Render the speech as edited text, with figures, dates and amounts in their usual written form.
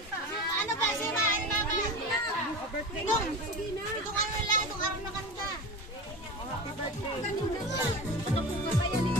Ano ba si Mama? Itong ano lang, itong araw na kanta. Kanina pa. Ano po ba yan?